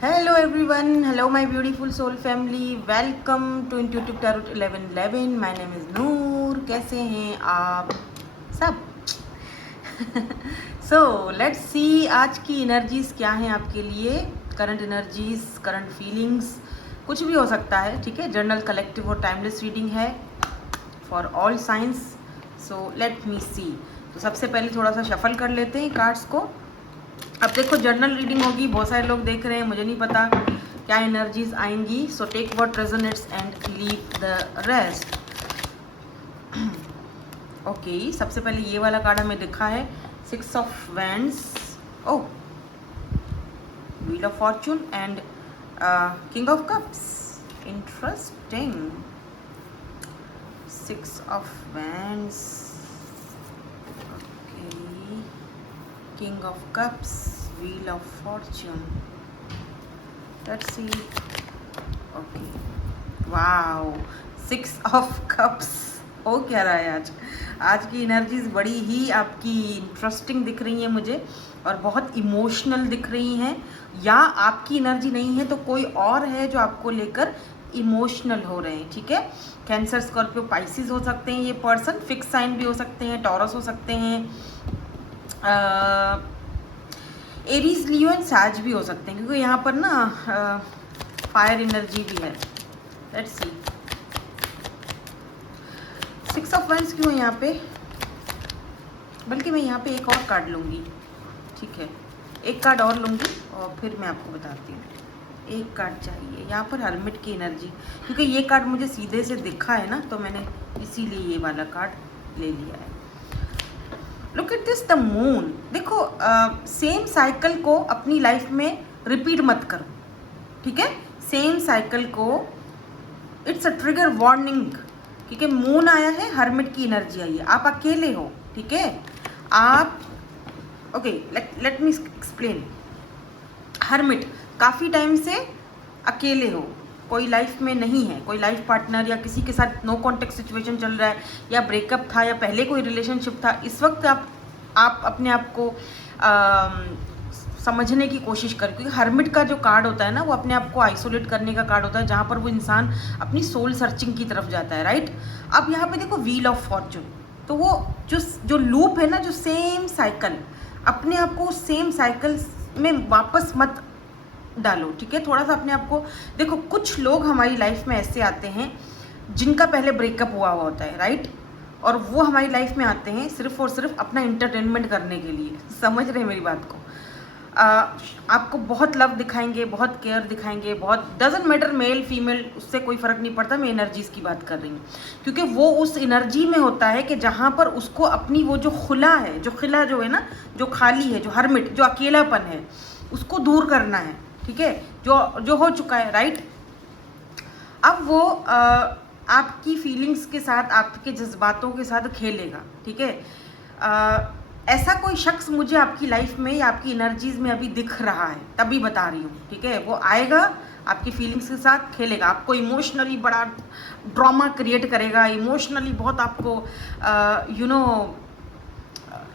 Hello everyone, hello my beautiful soul family, welcome to Intuitive Tarot 1111. My name is Noor. कैसे हैं आप सब? So let's see आज की एनर्जीज क्या हैं आपके लिए. करंट एनर्जीज, करंट फीलिंग्स, कुछ भी हो सकता है, ठीक है. जर्नल कलेक्टिव और टाइमलेस रीडिंग है for all science. So let me see. तो सबसे पहले थोड़ा सा शफल कर लेते हैं कार्ड्स को. अब देखो जर्नल रीडिंग होगी, बहुत सारे लोग देख रहे हैं, मुझे नहीं पता क्या एनर्जीज आएंगी. So take what resonates and leave the rest. Okay, सबसे पहले ये वाला कार्ड हमें दिखा है 6 ऑफ वैंड्स, ओ wheel of fortune and king of cups. Interesting. 6 of wands, King of Cups, Wheel of Fortune. Let's see. Okay. Wow. 6 of Cups. हो क्या रहा है आज? आज की एनर्जीज बड़ी ही आपकी इंटरेस्टिंग दिख रही हैं मुझे, और बहुत इमोशनल दिख रही हैं. या आपकी एनर्जी नहीं है तो कोई और है जो आपको लेकर इमोशनल हो रहे हैं, ठीक है. कैंसर, स्कॉर्पियो, पाइसिस हो सकते हैं ये पर्सन. फिक्स साइन भी हो सकते हैं, टॉरस हो सकते हैं, एरीज, लियो एंड साज भी हो सकते हैं, क्योंकि यहाँ पर ना फायर एनर्जी भी है. Let's C. 6 ऑफ वैंड्स क्यों है यहाँ पे? बल्कि मैं यहाँ पे एक और कार्ड लूँगी, ठीक है. एक कार्ड और लूँगी और फिर मैं आपको बताती हूँ. एक कार्ड चाहिए यहाँ पर, हर्मिट की एनर्जी, क्योंकि ये कार्ड मुझे सीधे से दिखा है ना, तो मैंने इसीलिए ये वाला कार्ड ले लिया है. Look at this, the moon. देखो सेम साइकिल को अपनी लाइफ में रिपीट मत करो, ठीक है. सेम साइकिल को, इट्स अ ट्रिगर वार्निंग, क्योंकि मून आया है, हर्मिट की एनर्जी आई है. आप अकेले हो, ठीक है. आप okay, let me explain. Hermit, काफ़ी टाइम से अकेले हो, कोई लाइफ में नहीं है, कोई लाइफ पार्टनर या किसी के साथ नो कॉन्टेक्ट सिचुएशन चल रहा है, या ब्रेकअप था, या पहले कोई रिलेशनशिप था. इस वक्त आप अपने आप को समझने की कोशिश कर, क्योंकि हर्मिट का जो कार्ड होता है ना, वो अपने आप को आइसोलेट करने का कार्ड होता है, जहाँ पर वो इंसान अपनी सोल सर्चिंग की तरफ जाता है, राइट. अब यहाँ पे देखो व्हील ऑफ फॉर्चून, तो वो जो लूप है ना, जो सेम साइकिल, अपने आप को सेम साइकिल में वापस मत डालो, ठीक है. थोड़ा सा अपने आप को देखो. कुछ लोग हमारी लाइफ में ऐसे आते हैं जिनका पहले ब्रेकअप हुआ होता है, राइट, और वो हमारी लाइफ में आते हैं सिर्फ और सिर्फ अपना इंटरटेनमेंट करने के लिए. समझ रहे हैं मेरी बात को? आपको बहुत लव दिखाएंगे, बहुत केयर दिखाएंगे, बहुत, डजेंट मैटर मेल फीमेल, उससे कोई फ़र्क नहीं पड़ता. मैं एनर्जीज़ की बात कर रही हूँ, क्योंकि वो उस एनर्जी में होता है कि जहाँ पर उसको अपनी वो जो खुला है, जो खिला जो है ना, जो खाली है, जो हर्मिट, जो अकेलापन है, उसको दूर करना है, ठीक है. जो हो चुका है, राइट. अब वो आपकी फीलिंग्स के साथ, आपके जज्बातों के साथ खेलेगा, ठीक है. ऐसा कोई शख्स मुझे आपकी लाइफ में या आपकी एनर्जीज में अभी दिख रहा है, तभी बता रही हूँ, ठीक है. वो आएगा, आपकी फीलिंग्स के साथ खेलेगा, आपको इमोशनली बड़ा ड्रामा क्रिएट करेगा, इमोशनली बहुत आपको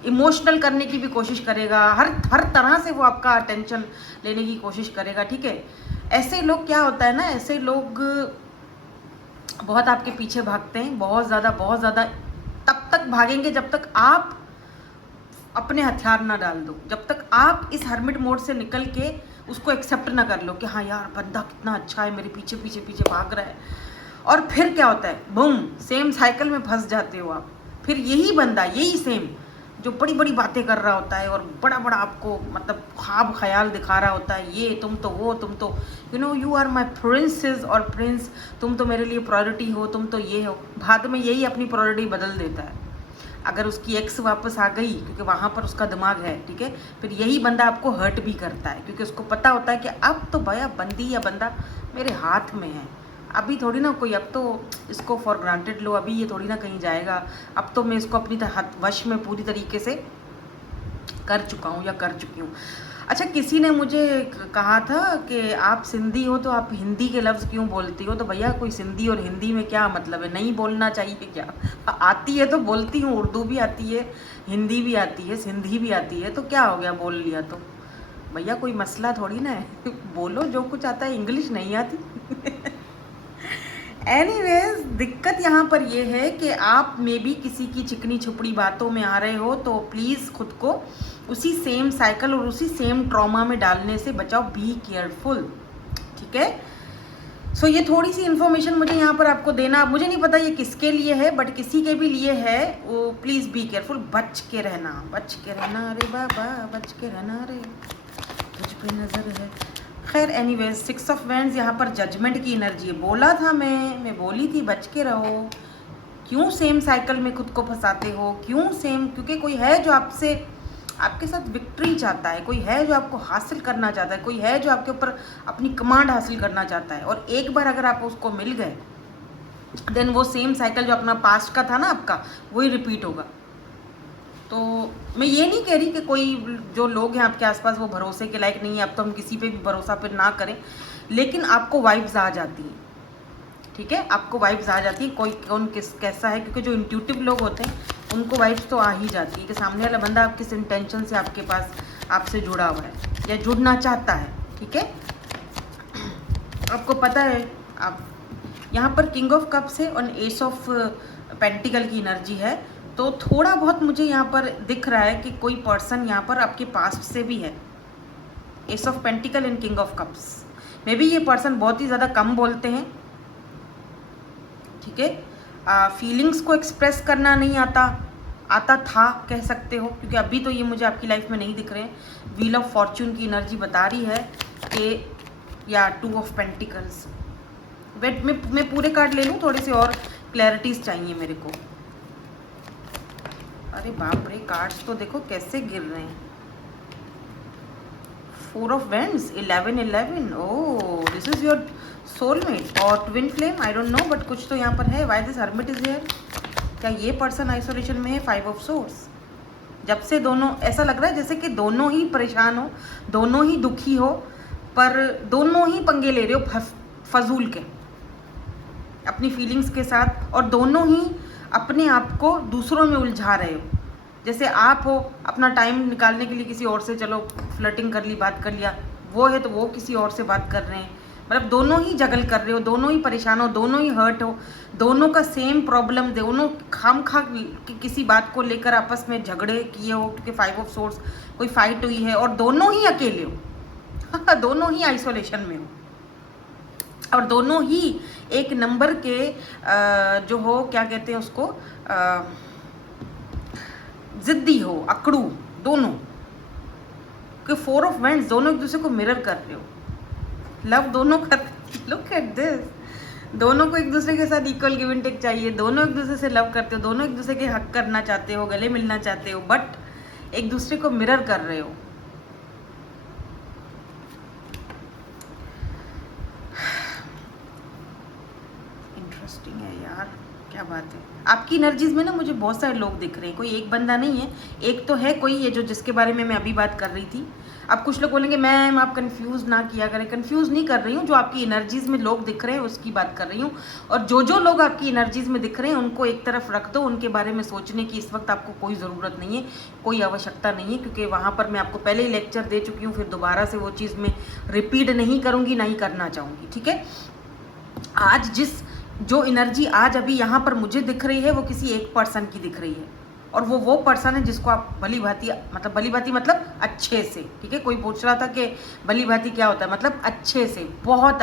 इमोशनल करने की भी कोशिश करेगा. हर तरह से वो आपका अटेंशन लेने की कोशिश करेगा, ठीक है. ऐसे लोग, क्या होता है ना, ऐसे लोग बहुत आपके पीछे भागते हैं, बहुत ज़्यादा. तब तक भागेंगे जब तक आप अपने हथियार ना डाल दो, जब तक आप इस हर्मिट मोड से निकल के उसको एक्सेप्ट ना कर लो कि हाँ यार, बंदा कितना अच्छा है, मेरे पीछे पीछे पीछे भाग रहा है. और फिर क्या होता है, बूम, सेम साइकिल में फंस जाते हो आप. फिर यही बंदा, यही सेम, जो बड़ी बड़ी बातें कर रहा होता है और बड़ा बड़ा आपको मतलब ख्वाब ख्याल दिखा रहा होता है, ये तुम तो वो, तुम तो यू आर माई प्रिंसेस और प्रिंस, तुम तो मेरे लिए प्रायोरिटी हो, तुम तो ये हो. बाद में यही अपनी प्रायोरिटी बदल देता है, अगर उसकी एक्स वापस आ गई, क्योंकि वहाँ पर उसका दिमाग है, ठीक है. फिर यही बंदा आपको हर्ट भी करता है, क्योंकि उसको पता होता है कि अब तो भैया बंदी या बंदा मेरे हाथ में है, अभी थोड़ी ना कोई, अब तो इसको फॉर ग्रांटेड लो, अभी ये थोड़ी ना कहीं जाएगा, अब तो मैं इसको अपनी वश में पूरी तरीके से कर चुका हूँ या कर चुकी हूँ. अच्छा, किसी ने मुझे कहा था कि आप सिंधी हो तो आप हिंदी के लफ्ज़ क्यों बोलती हो? तो भैया कोई सिंधी और हिंदी में क्या मतलब है? नहीं बोलना चाहिए क्या? आती है तो बोलती हूँ, उर्दू भी आती है, हिंदी भी आती है, सिंधी भी आती है, तो क्या हो गया बोल लिया तो? भैया कोई मसला थोड़ी ना है बोलो जो कुछ आता है, इंग्लिश नहीं आती एनीवेज दिक्कत यहाँ पर ये है कि आप मे भी किसी की चिकनी छुपड़ी बातों में आ रहे हो, तो प्लीज़ खुद को उसी सेम साइकिल और उसी सेम ट्रॉमा में डालने से बचाओ। बी केयरफुल, ठीक है। सो ये थोड़ी सी इन्फॉर्मेशन मुझे यहाँ पर आपको देना, मुझे नहीं पता ये किसके लिए है, बट किसी के भी लिए है, वो प्लीज़ बी केयरफुल, बच के रहना, बच के रहना। अरे बाबा बच के रहना, अरे तुझ पे नज़र है। खैर एनीवेज 6 ऑफ वैंड्स यहाँ पर जजमेंट की एनर्जी है। बोला था मैं बोली थी बच के रहो। क्यों सेम साइकिल में खुद को फंसाते हो, क्यों सेम? क्योंकि कोई है जो आपसे, आपके साथ विक्ट्री चाहता है, कोई है जो आपको हासिल करना चाहता है, कोई है जो आपके ऊपर अपनी कमांड हासिल करना चाहता है। और एक बार अगर आप उसको मिल गए देन वो सेम साइकिल जो अपना पास्ट का था ना आपका, वही रिपीट होगा। तो मैं ये नहीं कह रही कि कोई जो लोग हैं आपके आसपास वो भरोसे के लायक नहीं है, अब तो हम किसी पे भी भरोसा फिर ना करें, लेकिन आपको वाइब्स आ जाती हैं, ठीक है, आपको वाइब्स आ जाती है कोई कौन किस कैसा है, क्योंकि जो इंट्यूटिव लोग होते हैं उनको वाइब्स तो आ ही जाती है कि सामने वाला बंदा आप किस इंटेंशन से आपके पास आपसे जुड़ा हुआ है या जुड़ना चाहता है, ठीक है। आपको पता है आप यहाँ पर किंग ऑफ कप्स है और एस ऑफ पेंटिकल की एनर्जी है, तो थोड़ा बहुत मुझे यहाँ पर दिख रहा है कि कोई पर्सन यहाँ पर आपके पास्ट से भी है। S of pentacle and king of cups, may be ये पर्सन बहुत ही ज़्यादा कम बोलते हैं, ठीक है। फीलिंग्स को एक्सप्रेस करना नहीं आता था कह सकते हो, क्योंकि अभी तो ये मुझे आपकी लाइफ में नहीं दिख रहे हैं। व्हील ऑफ फॉर्च्यून की एनर्जी बता रही है कि या 2 ऑफ पेंटिकल्स। वेट मैं पूरे कार्ड ले लूँ, थोड़ी सी और क्लैरिटीज चाहिए मेरे को। अरे बाप रे, कार्ड्स तो देखो कैसे गिर रहे हैं। 4 of wands, 11 oh this is your soulmate और twin flame, I don't know, but कुछ तो यहाँ पर है। Why this hermit is here? क्या ये पर्सन आइसोलेशन में है? 5 ऑफ सोर्स, जब से दोनों ऐसा लग रहा है जैसे कि दोनों ही परेशान हो, दोनों ही दुखी हो, पर दोनों ही पंगे ले रहे हो फजूल के अपनी फीलिंग्स के साथ, और दोनों ही अपने आप को दूसरों में उलझा रहे हो। जैसे आप हो अपना टाइम निकालने के लिए किसी और से चलो फ्लर्टिंग कर ली, बात कर लिया, वो है तो वो किसी और से बात कर रहे हैं, मतलब दोनों ही जगल कर रहे हो, दोनों ही परेशान हो, दोनों ही हर्ट हो, दोनों का सेम प्रॉब्लम, दोनों खामखा किसी बात को लेकर आपस में झगड़े किए हो, क्योंकि 5 ऑफ सोर्स कोई फाइट हुई है, और दोनों ही अकेले हो दोनों ही आइसोलेशन में हो, और दोनों ही एक नंबर के जो हो, क्या कहते हैं उसको, जिद्दी हो, अकड़ू, दोनों के 4 ऑफ वैंड्स, दोनों एक दूसरे को मिरर कर रहे हो, लव दोनों कर, लुक एट दिस, दोनों को एक दूसरे के साथ इक्वल गिव एंड टेक चाहिए, दोनों एक दूसरे से लव करते हो, दोनों एक दूसरे के हक करना चाहते हो, गले मिलना चाहते हो, बट एक दूसरे को मिरर कर रहे हो। इंटरेस्टिंग है यार, क्या बात है। आपकी एनर्जीज में ना मुझे बहुत सारे लोग दिख रहे हैं, कोई एक बंदा नहीं है, एक तो है कोई ये जो जिसके बारे में मैं अभी बात कर रही थी। अब कुछ लोग बोलेंगे मैम आप कंफ्यूज ना किया करें, कंफ्यूज नहीं कर रही हूँ, जो आपकी एनर्जीज में लोग दिख रहे हैं उसकी बात कर रही हूँ, और जो लोग आपकी एनर्जीज में दिख रहे हैं उनको एक तरफ रख दो, उनके बारे में सोचने की इस वक्त आपको कोई ज़रूरत नहीं है, कोई आवश्यकता नहीं है, क्योंकि वहाँ पर मैं आपको पहले ही लेक्चर दे चुकी हूँ, फिर दोबारा से वो चीज़ मैं रिपीट नहीं करूँगी, ना ही करना चाहूँगी, ठीक है। आज जो एनर्जी आज अभी यहाँ पर मुझे दिख रही है वो किसी एक पर्सन की दिख रही है, और वो पर्सन है जिसको आप भली भांति मतलब अच्छे से, ठीक है। कोई पूछ रहा था कि भली भांति क्या होता है, मतलब अच्छे से, बहुत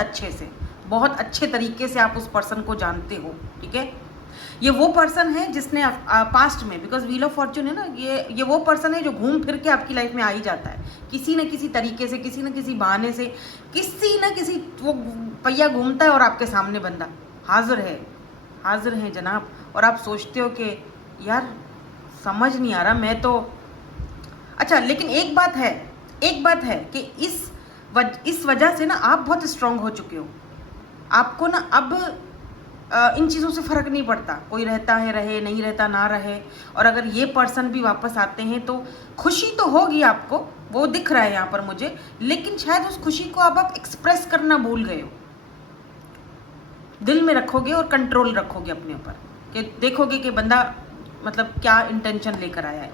अच्छे तरीके से आप उस पर्सन को जानते हो, ठीक है। ये वो पर्सन है जिसने पास्ट में, बिकॉज व्हील ऑफ फॉर्च्यून है ना, ये वो पर्सन है जो घूम फिर के आपकी लाइफ में आ ही जाता है, किसी न किसी तरीके से, किसी न किसी बहाने से, किसी न किसी, वो पहिया घूमता है और आपके सामने बंदा हाजिर है जनाब, और आप सोचते हो कि यार समझ नहीं आ रहा मैं तो, अच्छा लेकिन एक बात है कि इस वजह से ना आप बहुत स्ट्रांग हो चुके हो, आपको ना अब इन चीज़ों से फ़र्क नहीं पड़ता, कोई रहता है रहे, नहीं रहता ना रहे, और अगर ये पर्सन भी वापस आते हैं तो खुशी तो होगी आपको, वो दिख रहा है यहाँ पर मुझे, लेकिन शायद उस खुशी को आप एक्सप्रेस करना भूल गए हो, दिल में रखोगे और कंट्रोल रखोगे अपने ऊपर, कि देखोगे कि बंदा मतलब क्या इंटेंशन लेकर आया है,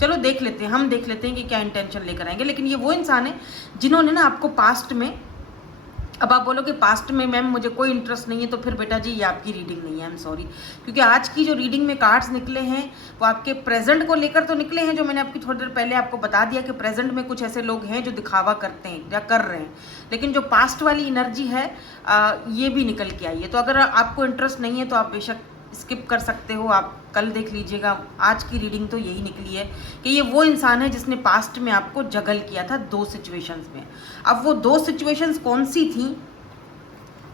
चलो देख लेते हैं, हम देख लेते हैं कि क्या इंटेंशन लेकर आएंगे। लेकिन ये वो इंसान है जिन्होंने ना आपको पास्ट में, अब आप बोलोगे पास्ट में मैम मुझे कोई इंटरेस्ट नहीं है, तो फिर बेटा जी ये आपकी रीडिंग नहीं है, आई एम सॉरी। क्योंकि आज की जो रीडिंग में कार्ड्स निकले हैं वो आपके प्रेजेंट को लेकर तो निकले हैं, जो मैंने आपकी थोड़ी देर पहले आपको बता दिया कि प्रेजेंट में कुछ ऐसे लोग हैं जो दिखावा करते हैं या कर रहे हैं। लेकिन जो पास्ट वाली एनर्जी है ये भी निकल के आई है। तो अगर आपको इंटरेस्ट नहीं है तो आप बेशक स्किप कर सकते हो, आप कल देख लीजिएगा। आज की रीडिंग तो यही निकली है कि ये वो इंसान है जिसने पास्ट में आपको जगल किया था 2 सिचुएशंस में। अब वो 2 सिचुएशंस कौन सी थी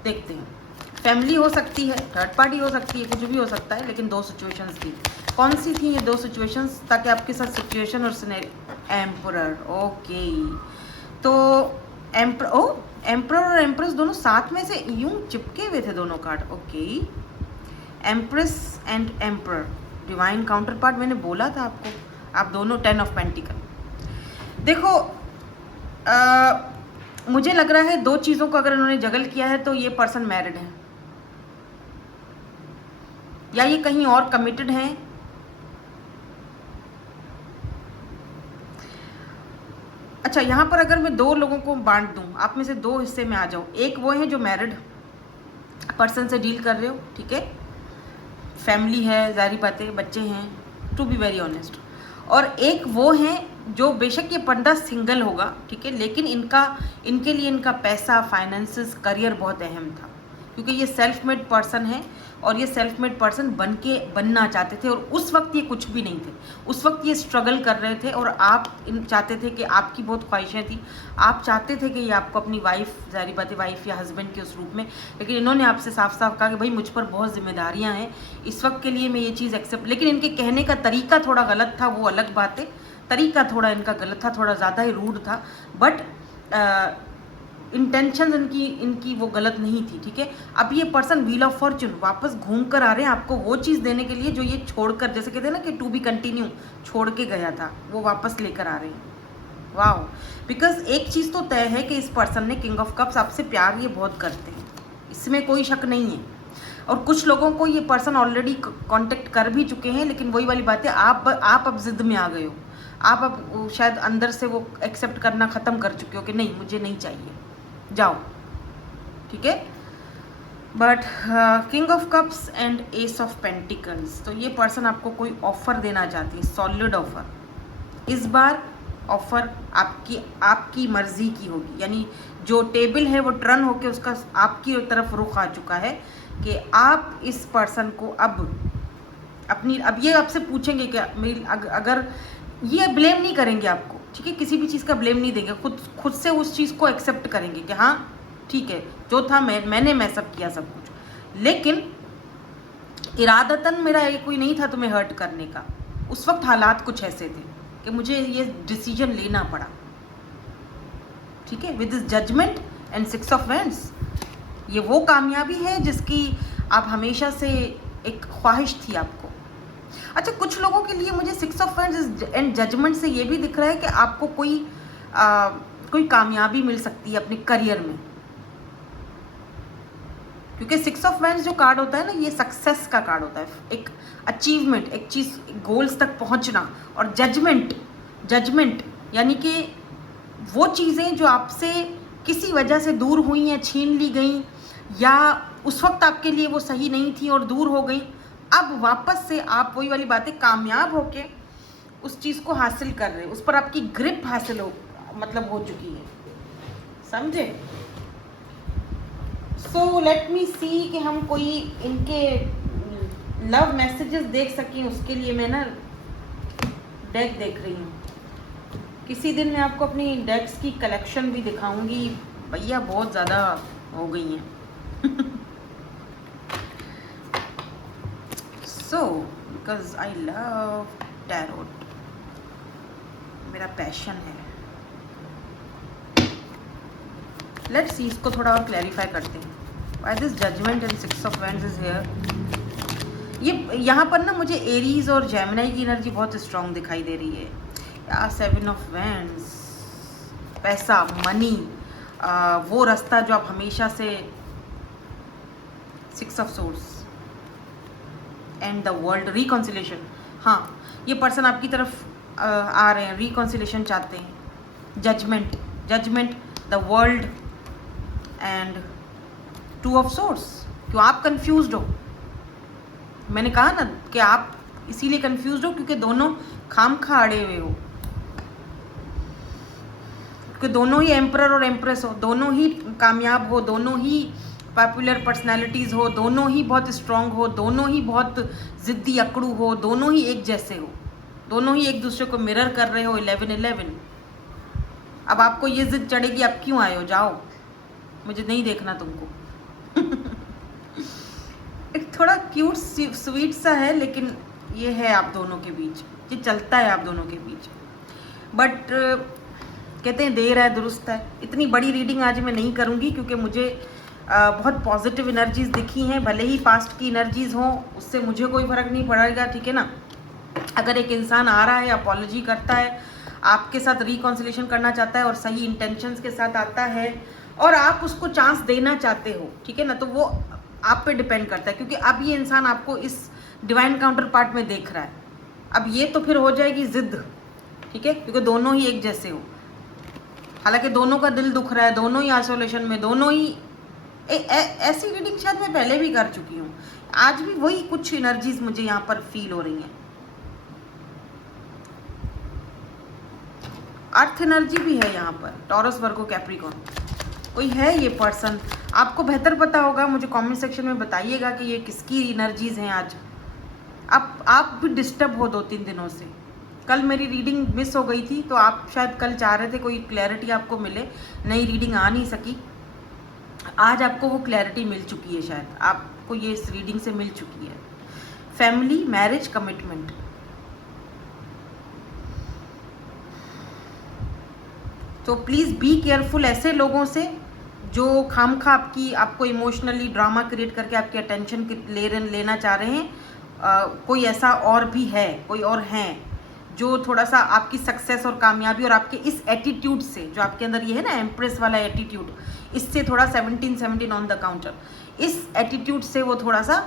देखते हैं। फैमिली हो सकती है, थर्ड पार्टी हो सकती है, कुछ भी हो सकता है, लेकिन 2 सिचुएशंस थी। कौन सी थी ये 2 सिचुएशंस, ताकि आपके साथ सिचुएशन और एम्परर, ओके। तो एम्परर और एम्प्रेस दोनों साथ में से यूं चिपके हुए थे दोनों card, okay. Empress and emperor, divine counter part, मैंने बोला था आपको, आप दोनों 10 ऑफ पेंटिकल। देखो मुझे लग रहा है 2 चीज़ों को अगर इन्होंने जगल किया है तो ये पर्सन मैरिड है या ये कहीं और कमिटेड हैं। अच्छा, यहाँ पर अगर मैं 2 लोगों को बांट दूँ, आप में से 2 हिस्से में आ जाओ। एक वो है जो मैरिड पर्सन से डील कर रहे हो, ठीक है, फैमिली है, जारी बातें, बच्चे हैं, टू बी वेरी ऑनेस्ट। और एक वो हैं जो बेशक ये बंदा सिंगल होगा, ठीक है, लेकिन इनके लिए इनका पैसा, फाइनेंसेस, करियर बहुत अहम था, क्योंकि ये सेल्फ मेड पर्सन है और ये सेल्फ मेड पर्सन बनना चाहते थे। और उस वक्त ये कुछ भी नहीं थे, उस वक्त ये स्ट्रगल कर रहे थे। और आप चाहते थे कि आपकी बहुत ख्वाहिशें थी, आप चाहते थे कि ये आपको अपनी वाइफ, जारी बात है, वाइफ या हस्बैंड के उस रूप में, लेकिन इन्होंने आपसे साफ साफ कहा कि भाई मुझ पर बहुत जिम्मेदारियां हैं, इस वक्त के लिए मैं ये चीज़ एक्सेप्ट। लेकिन इनके कहने का तरीका थोड़ा गलत था, वो अलग बात है, तरीका थोड़ा इनका गलत था, थोड़ा ज़्यादा ही रूड था, बट इंटेंशन इनकी वो गलत नहीं थी, ठीक है। अब ये पर्सन व्हील ऑफ फॉर्च्यून वापस घूम कर आ रहे हैं आपको वो चीज़ देने के लिए जो ये छोड़कर, जैसे कहते हैं ना कि टू बी कंटिन्यू, छोड़ के गया था, वो वापस लेकर आ रहे हैं। वाह, बिकॉज एक चीज़ तो तय है कि इस पर्सन ने, किंग ऑफ कप्स, आपसे प्यार ये बहुत करते हैं, इसमें कोई शक नहीं है। और कुछ लोगों को ये पर्सन ऑलरेडी कांटेक्ट कर भी चुके हैं, लेकिन वही वाली बात है, आप अब जिद में आ गए हो, आप अब शायद अंदर से वो एक्सेप्ट करना ख़त्म कर चुके हो कि नहीं मुझे नहीं चाहिए, जाओ, ठीक है। But king of cups and S of pentacles, तो ये पर्सन आपको कोई ऑफर देना चाहती है, सॉलिड ऑफर। इस बार ऑफर आपकी मर्जी की होगी, यानी जो टेबल है वो टर्न होके उसका आपकी तरफ रुख आ चुका है कि आप इस पर्सन को अब ये आपसे पूछेंगे क्या, मेरी अगर ये ब्लेम नहीं करेंगे आपको, ठीक है, किसी भी चीज़ का ब्लेम नहीं देंगे, खुद से उस चीज़ को एक्सेप्ट करेंगे कि हाँ ठीक है, जो था मैंने मैसअप किया सब कुछ, लेकिन इरादतन मेरा ये कोई नहीं था तुम्हें हर्ट करने का। उस वक्त हालात कुछ ऐसे थे कि मुझे ये डिसीजन लेना पड़ा, ठीक है, with this judgement and 6 of wands. ये वो कामयाबी है जिसकी आप हमेशा से एक ख्वाहिश थी आपको। अच्छा, कुछ लोगों के लिए मुझे 6 ऑफ वैंड्स एंड जजमेंट से ये भी दिख रहा है कि आपको कोई कामयाबी मिल सकती है अपने करियर में, क्योंकि 6 ऑफ वैंड्स जो कार्ड होता है ना, ये सक्सेस का कार्ड होता है, एक अचीवमेंट, एक चीज़, गोल्स तक पहुंचना। और जजमेंट यानी कि वो चीज़ें जो आपसे किसी वजह से दूर हुई हैं, छीन ली गई, या उस वक्त आपके लिए वो सही नहीं थी और दूर हो गई, अब वापस से आप वही वाली बातें कामयाब होके उस चीज़ को हासिल कर रहे हैं, उस पर आपकी ग्रिप हासिल हो चुकी है, समझे। सो लेट मी सी कि हम कोई इनके लव मैसेजेस देख सकें, उसके लिए मैं ना डेक देख रही हूँ। किसी दिन मैं आपको अपनी डेक्स की कलेक्शन भी दिखाऊंगी, भैया बहुत ज़्यादा हो गई हैं। So because I love tarot, मेरा पैशन है। लेट्स सी, इसको थोड़ा और क्लैरिफाई करते हैं। Why this judgement and 6 of wands is here. ये यहाँ पर ना मुझे एरीज और जेमिनी की एनर्जी बहुत स्ट्रांग दिखाई दे रही है। 7 ऑफ वैंड्स, पैसा, मनी, वो रास्ता जो आप हमेशा से, 6 of swords and the world, reconciliation. हाँ, ये पर्सन आपकी तरफ आ रहे हैं, रिकॉन्सिलेशन चाहते हैं, judgement the world and two of swords. क्यों आप कंफ्यूज्ड हो? मैंने कहा ना कि आप इसीलिए कंफ्यूज्ड हो क्योंकि दोनों खाम खा अड़े हुए हो, क्योंकि दोनों ही एम्परर और एम्प्रेस हो, दोनों ही कामयाब हो, दोनों ही पॉपुलर पर्सनैलिटीज़ हो, दोनों ही बहुत स्ट्रांग हो, दोनों ही बहुत ज़िद्दी अकड़ू हो, दोनों ही एक जैसे हो, दोनों ही एक दूसरे को मिरर कर रहे हो 11-11। अब आपको ये जिद चढ़ेगी, आप क्यों आए हो? जाओ, मुझे नहीं देखना तुमको। एक थोड़ा क्यूट स्वीट सा है, लेकिन ये है आप दोनों के बीच, ये चलता है आप दोनों के बीच। बट कहते हैं देर है दुरुस्त है। इतनी बड़ी रीडिंग आज मैं नहीं करूँगी क्योंकि मुझे बहुत पॉजिटिव एनर्जीज दिखी हैं, भले ही पास्ट की एनर्जीज हों, उससे मुझे कोई फ़र्क नहीं पड़ेगा, ठीक है ना। अगर एक इंसान आ रहा है, अपॉलॉजी करता है, आपके साथ रिकॉन्सिलेशन करना चाहता है और सही इंटेंशंस के साथ आता है और आप उसको चांस देना चाहते हो, ठीक है ना, तो वो आप पे डिपेंड करता है, क्योंकि अब ये इंसान आपको इस डिवाइन काउंटर पार्ट में देख रहा है। अब ये तो फिर हो जाएगी जिद, ठीक है, क्योंकि दोनों ही एक जैसे हो। हालांकि दोनों का दिल दुख रहा है, दोनों ही आइसोलेशन में, दोनों ही ऐसी रीडिंग शायद मैं पहले भी कर चुकी हूँ। आज भी वही कुछ एनर्जीज मुझे यहाँ पर फील हो रही हैं। अर्थ एनर्जी भी है यहाँ पर, टॉरस, वर्गो, कैप्रिकॉर्न, कोई है ये पर्सन। आपको बेहतर पता होगा, मुझे कमेंट सेक्शन में बताइएगा कि ये किसकी एनर्जीज हैं आज। आप भी डिस्टर्ब हो 2-3 दिनों से। कल मेरी रीडिंग मिस हो गई थी, तो आप शायद कल चाह रहे थे कोई क्लैरिटी आपको मिले, नई रीडिंग आ नहीं सकी। आज आपको वो क्लैरिटी मिल चुकी है, शायद आपको ये इस रीडिंग से मिल चुकी है। Family, marriage, commitment. तो प्लीज़ बी केयरफुल ऐसे लोगों से जो खामखा आपको इमोशनली ड्रामा क्रिएट करके आपकी अटेंशन लेना चाह रहे हैं। कोई ऐसा और भी है, कोई और हैं जो थोड़ा सा आपकी सक्सेस और कामयाबी और आपके इस एटीट्यूड से, जो आपके अंदर ये है ना एम्प्रेस वाला एटीट्यूड, इससे थोड़ा 17 ऑन द काउंटर, इस एटीट्यूड से वो थोड़ा सा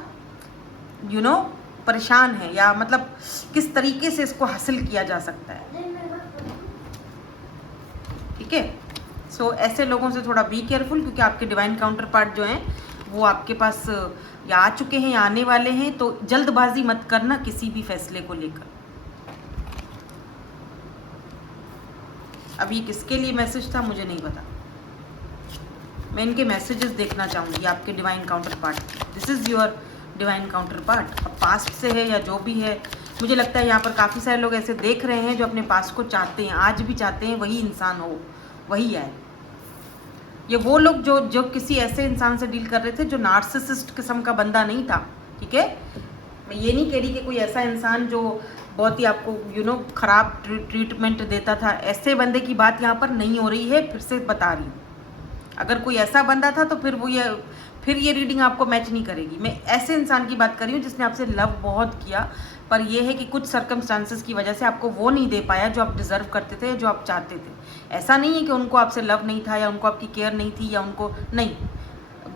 परेशान है, या मतलब किस तरीके से इसको हासिल किया जा सकता है, ठीक है। सो ऐसे लोगों से थोड़ा बी केयरफुल, क्योंकि आपके डिवाइन काउंटर पार्ट जो हैं वो आपके पास या आ चुके हैं या आने वाले हैं। तो जल्दबाजी मत करना किसी भी फैसले को लेकर। अब ये किसके लिए मैसेज था मुझे नहीं पता, मैं इनके मैसेजेस देखना चाहूँगी आपके divine counter part. This is your divine counter part. अब पास्ट से है या जो भी है, मुझे लगता है यहाँ पर काफ़ी सारे लोग ऐसे देख रहे हैं जो अपने पास्ट को चाहते हैं, आज भी चाहते हैं वही इंसान हो, वही आए। ये वो लोग जो किसी ऐसे इंसान से डील कर रहे थे जो नार्सिसिस्ट किस्म का बंदा नहीं था, ठीक है। मैं ये नहीं कह रही कि कोई ऐसा इंसान जो बहुत ही आपको ख़राब ट्रीटमेंट देता था, ऐसे बंदे की बात यहाँ पर नहीं हो रही है, फिर से बता रही हूँ। अगर कोई ऐसा बंदा था तो फिर ये रीडिंग आपको मैच नहीं करेगी। मैं ऐसे इंसान की बात कर रही हूँ जिसने आपसे लव बहुत किया, पर यह है कि कुछ सर्कमस्टांसेस की वजह से आपको वो नहीं दे पाया जो आप डिज़र्व करते थे, जो आप चाहते थे। ऐसा नहीं है कि उनको आपसे लव नहीं था या उनको आपकी केयर नहीं थी या उनको नहीं,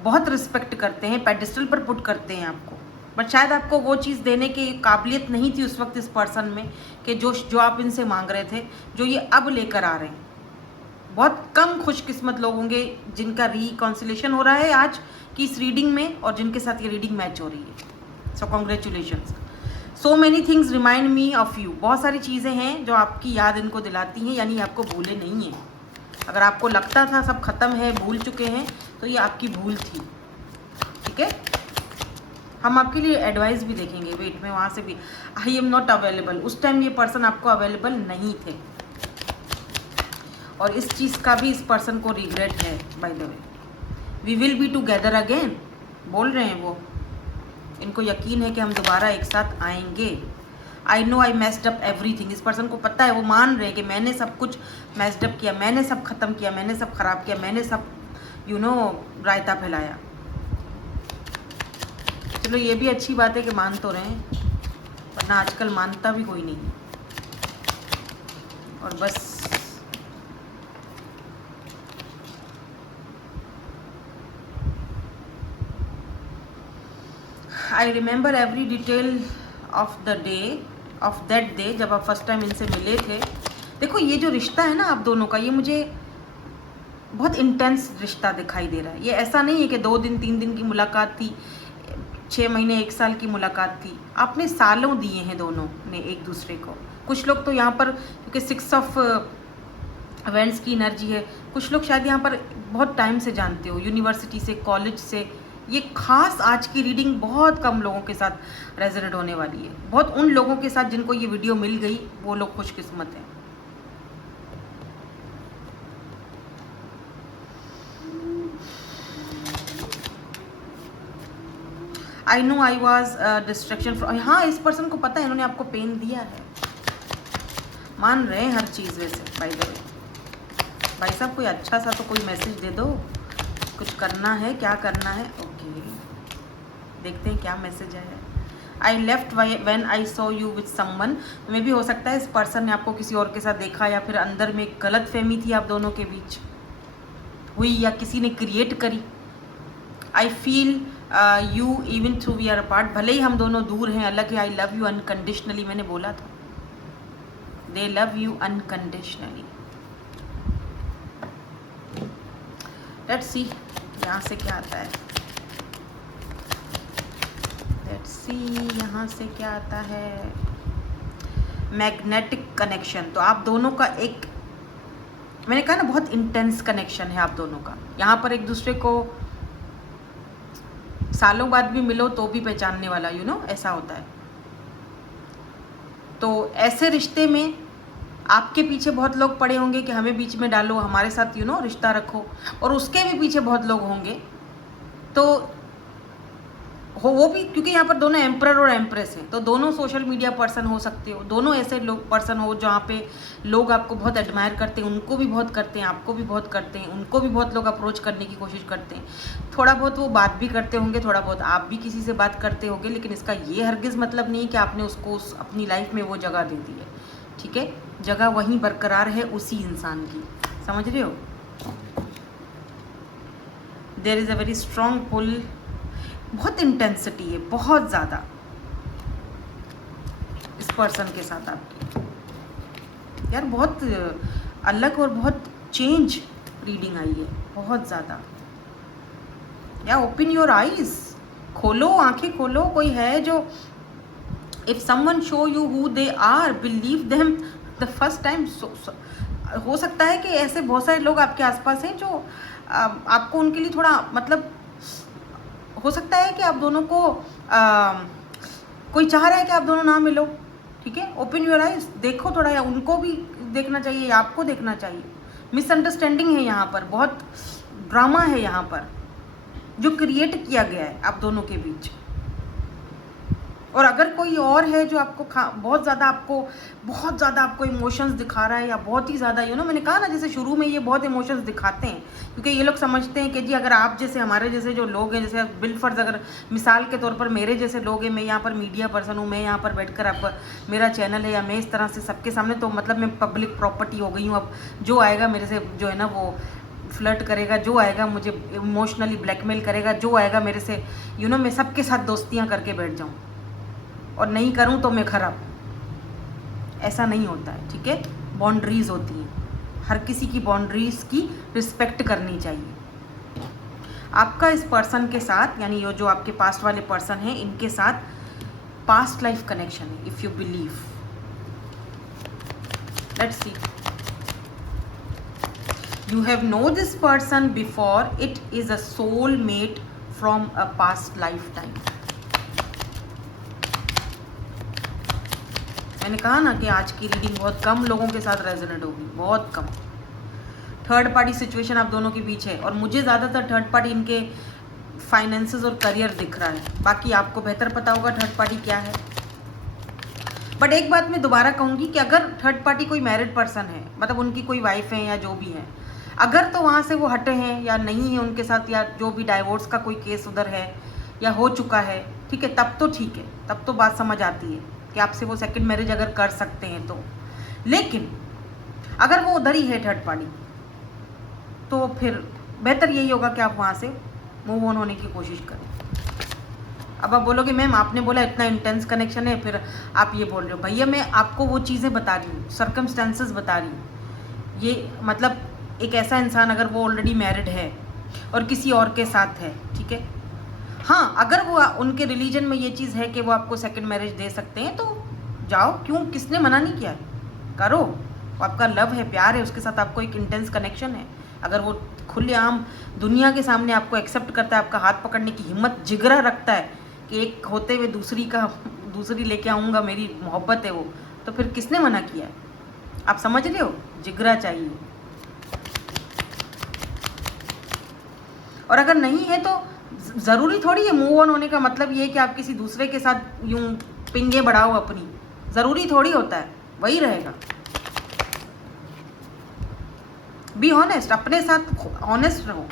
बहुत रिस्पेक्ट करते हैं, पेडिस्टल पर पुट करते हैं आपको, बट शायद आपको वो चीज़ देने की काबिलियत नहीं थी उस वक्त इस पर्सन में कि जो आप इनसे मांग रहे थे, जो ये अब लेकर आ रहे हैं। बहुत कम खुशकिस्मत लोग होंगे जिनका रिकॉन्सिलेशन हो रहा है आज की इस रीडिंग में और जिनके साथ ये रीडिंग मैच हो रही है। सो congratulations. So many things remind me of you. बहुत सारी चीज़ें हैं जो आपकी याद इनको दिलाती हैं, यानी आपको भूले नहीं हैं। अगर आपको लगता था सब खत्म है, भूल चुके हैं, तो ये आपकी भूल थी, ठीक है। हम आपके लिए एडवाइस भी देखेंगे। वेट में वहाँ से भी आई एम नॉट अवेलेबल, उस टाइम ये पर्सन आपको अवेलेबल नहीं थे और इस चीज़ का भी इस पर्सन को रिग्रेट है। By the way, we will be together again बोल रहे हैं वो, इनको यकीन है कि हम दोबारा एक साथ आएंगे। I know I messed up everything. इस पर्सन को पता है, वो मान रहे हैं कि मैंने सब कुछ मैस्ड अप किया, मैंने सब ख़त्म किया, मैंने सब ख़राब किया, मैंने सब रायता फैलाया। चलो ये भी अच्छी बात है कि मान तो रहे हैं, वरना आजकल मानता भी कोई नहीं है। और बस I remember every detail of the day of that day जब आप फर्स्ट टाइम इनसे मिले थे। देखो ये जो रिश्ता है ना आप दोनों का, ये मुझे बहुत इंटेंस रिश्ता दिखाई दे रहा है। ये ऐसा नहीं है कि 2 दिन 3 दिन की मुलाकात थी, 6 महीने 1 साल की मुलाकात थी। आपने सालों दिए हैं दोनों ने एक दूसरे को। कुछ लोग तो यहाँ पर क्योंकि 6 ऑफ इवेंट्स की एनर्जी है, कुछ लोग शायद यहाँ पर बहुत टाइम से जानते हो, यूनिवर्सिटी से, कॉलेज से। ये खास आज की रीडिंग बहुत कम लोगों के साथ रेजोनेट होने वाली है। बहुत उन लोगों के साथ जिनको ये वीडियो मिल गई वो लोग खुशकिस्मत हैं। I know I was distraction from, हाँ इस पर्सन को पता है इन्होंने आपको पेन दिया है, मान रहे हैं हर चीज़। वैसे बाय द वे भाई साहब कोई अच्छा सा तो कोई मैसेज दे दो, कुछ करना है, क्या करना है। ओके देखते हैं क्या मैसेज है। I left when I saw you with someone, में भी हो सकता है इस पर्सन ने आपको किसी और के साथ देखा, या फिर अंदर में गलत फहमी थी आप दोनों के बीच हुई, या किसी ने क्रिएट करी। I feel you even through we are apart, भले ही हम दोनों दूर हैं, अलग है। आई लव यू अनकंडीशनली, मैंने बोला था दे love you unconditionally. Let's see यहाँ से क्या आता है, लेट्स सी यहाँ से क्या आता है। मैग्नेटिक कनेक्शन, तो आप दोनों का एक, मैंने कहा ना बहुत इंटेंस कनेक्शन है आप दोनों का। यहाँ पर एक दूसरे को सालों बाद भी मिलो तो भी पहचानने वाला, यू नो ऐसा होता है। तो ऐसे रिश्ते में आपके पीछे बहुत लोग पड़े होंगे कि हमें बीच में डालो, हमारे साथ यू नो रिश्ता रखो, और उसके भी पीछे बहुत लोग होंगे। तो हो वो भी, क्योंकि यहाँ पर दोनों एम्परर और एम्प्रेस हैं, तो दोनों सोशल मीडिया पर्सन हो सकते हो, दोनों ऐसे लोग पर्सन हो जहाँ पे लोग आपको बहुत एडमायर करते हैं, उनको भी बहुत करते हैं, आपको भी बहुत करते हैं, उनको भी बहुत लोग अप्रोच करने की कोशिश करते हैं। थोड़ा बहुत वो बात भी करते होंगे, थोड़ा बहुत आप भी किसी से बात करते होंगे, लेकिन इसका ये हरगिज़ मतलब नहीं कि आपने उसको अपनी लाइफ में वो जगह दे दी है। ठीक है, जगह वहीं बरकरार है उसी इंसान की, समझ रहे हो। There is a very strong pull, बहुत इंटेंसिटी है, बहुत ज़्यादा इस पर्सन के साथ आपकी। यार बहुत अलग और बहुत चेंज रीडिंग आई है, बहुत ज़्यादा। या ओपन योर आईज, खोलो आंखें खोलो। कोई है जो, if someone show you who they are, believe them the first time. हो सकता है कि ऐसे बहुत सारे लोग आपके आसपास हैं जो आपको उनके लिए थोड़ा मतलब, हो सकता है कि आप दोनों को कोई चाह रहा है कि आप दोनों ना मिलो। ठीक है, ओपन योर आइज, देखो थोड़ा, या उनको भी देखना चाहिए या आपको देखना चाहिए। मिसअंडरस्टैंडिंग है यहाँ पर, बहुत ड्रामा है यहाँ पर जो क्रिएट किया गया है आप दोनों के बीच। और अगर कोई और है जो आपको बहुत ज़्यादा आपको इमोशंस दिखा रहा है, या बहुत ही ज़्यादा, यू नो मैंने कहा ना जैसे शुरू में ये बहुत इमोशंस दिखाते हैं, क्योंकि ये लोग समझते हैं कि जी अगर आप जैसे हमारे जैसे जो लोग हैं, जैसे बिलफर्ज अगर मिसाल के तौर पर मेरे जैसे लोग हैं, मैं यहाँ पर मीडिया पर्सन हूँ, मैं यहाँ पर बैठकर आपका मेरा चैनल है, या मैं इस तरह से सबके सामने, तो मतलब मैं पब्लिक प्रॉपर्टी हो गई हूँ। अब जो आएगा मेरे से जो है ना वो फ्लर्ट करेगा, जो आएगा मुझे इमोशनली ब्लैकमेल करेगा, जो आएगा मेरे से यू नो मैं सबके साथ दोस्तियाँ करके बैठ जाऊँ, और नहीं करूं तो मैं खराब। ऐसा नहीं होता है। ठीक है, बाउंड्रीज होती हैं, हर किसी की बाउंड्रीज की रिस्पेक्ट करनी चाहिए। आपका इस पर्सन के साथ, यानी ये जो आपके पास्ट वाले पर्सन हैं, इनके साथ पास्ट लाइफ कनेक्शन है, if you believe. Let's see, you have know this person before, it is a soul mate from a past lifetime. मैंने कहा ना कि आज की रीडिंग बहुत कम लोगों के साथ रेजोनेट होगी, बहुत कम। थर्ड पार्टी सिचुएशन आप दोनों के बीच है, और मुझे ज़्यादातर थर्ड पार्टी इनके फाइनेंसेस और करियर दिख रहा है। बाकी आपको बेहतर पता होगा थर्ड पार्टी क्या है। बट एक बात मैं दोबारा कहूँगी कि अगर थर्ड पार्टी कोई मैरिड पर्सन है, मतलब उनकी कोई वाइफ है या जो भी है, अगर तो वहाँ से वो हटे हैं या नहीं है उनके साथ, या जो भी डाइवोर्स का कोई केस उधर है या हो चुका है, ठीक है, तब तो ठीक है, तब तो बात समझ आती है कि आपसे वो सेकंड मैरिज अगर कर सकते हैं तो। लेकिन अगर वो उधर ही है थर्ड पार्टी, तो फिर बेहतर यही होगा कि आप वहाँ से मूव ऑन होने की कोशिश करें। अब आप बोलोगे मैम आपने बोला इतना इंटेंस कनेक्शन है, फिर आप ये बोल रहे हो। भैया मैं आपको वो चीज़ें बता रही हूँ, सर्कमस्टेंसेस बता रही हूँ। ये मतलब एक ऐसा इंसान अगर वो ऑलरेडी मैरिड है और किसी और के साथ है, ठीक है, हाँ अगर वो उनके रिलीजन में ये चीज़ है कि वो आपको सेकंड मैरिज दे सकते हैं तो जाओ, क्यों, किसने मना नहीं किया है, करो। वो आपका लव है, प्यार है, उसके साथ आपको एक इंटेंस कनेक्शन है। अगर वो खुलेआम दुनिया के सामने आपको एक्सेप्ट करता है, आपका हाथ पकड़ने की हिम्मत, जिगरा रखता है कि एक होते हुए दूसरी लेके आऊँगा, मेरी मोहब्बत है वो, तो फिर किसने मना किया है? आप समझ रहे हो, जिगरा चाहिए। और अगर नहीं है तो ज़रूरी थोड़ी है मूव ऑन होने का मतलब ये है कि आप किसी दूसरे के साथ यूं पिंगे बढ़ाओ अपनी, ज़रूरी थोड़ी होता है वही रहेगा। बी ऑनेस्ट, अपने साथ ऑनेस्ट रहो,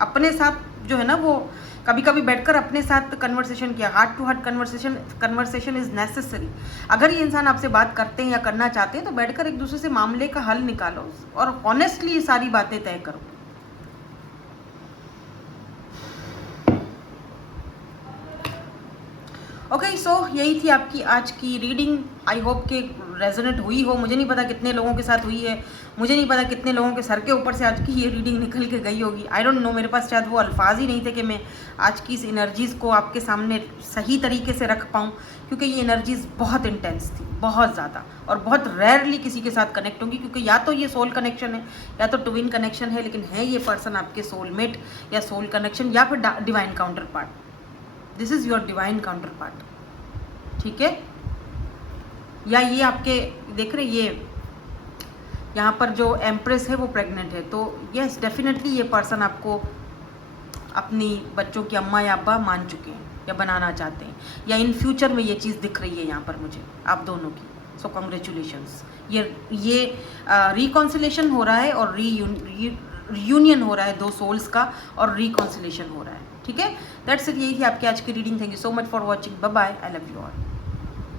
अपने साथ जो है ना वो कभी कभी बैठकर अपने साथ कन्वर्सेशन किया, heart to heart conversation is necessary. अगर ये इंसान आपसे बात करते हैं या करना चाहते हैं तो बैठकर एक दूसरे से मामले का हल निकालो और ऑनेस्टली ये सारी बातें तय करो। ओके सो यही थी आपकी आज की रीडिंग। आई होप कि रेजोनेट हुई हो। मुझे नहीं पता कितने लोगों के साथ हुई है, मुझे नहीं पता कितने लोगों के सर के ऊपर से आज की ये रीडिंग निकल के गई होगी। आई डोंट नो, मेरे पास शायद वो अल्फाज ही नहीं थे कि मैं आज की इस एनर्जीज़ को आपके सामने सही तरीके से रख पाऊँ, क्योंकि ये एनर्जीज़ बहुत इंटेंस थी, बहुत ज़्यादा, और बहुत रेयरली किसी के साथ कनेक्ट होंगी, क्योंकि या तो ये सोल कनेक्शन है या तो ट्विन कनेक्शन है, लेकिन है ये पर्सन आपके सोलमेट या सोल कनेक्शन या फिर divine counter part. This is your divine counter part, ठीक है। या ये आपके देख रहे, ये यहाँ पर जो एम्प्रेस है वो प्रेग्नेंट है, तो यस डेफिनेटली ये पर्सन आपको अपनी बच्चों की अम्मा या अब्बा मान चुके हैं या बनाना चाहते हैं, या इन फ्यूचर में ये चीज़ दिख रही है यहाँ पर मुझे आप दोनों की। सो कॉन्ग्रेचुलेशंस, ये रिकॉन्सिलेशन हो रहा है और रीयूनियन हो रहा है दो सोल्स का, और रिकॉन्सिलेशन हो रहा है, ठीक है। दैट्स इट, यही थी आपकी आज की reading. Thank you so much for watching, bye bye, I love you all.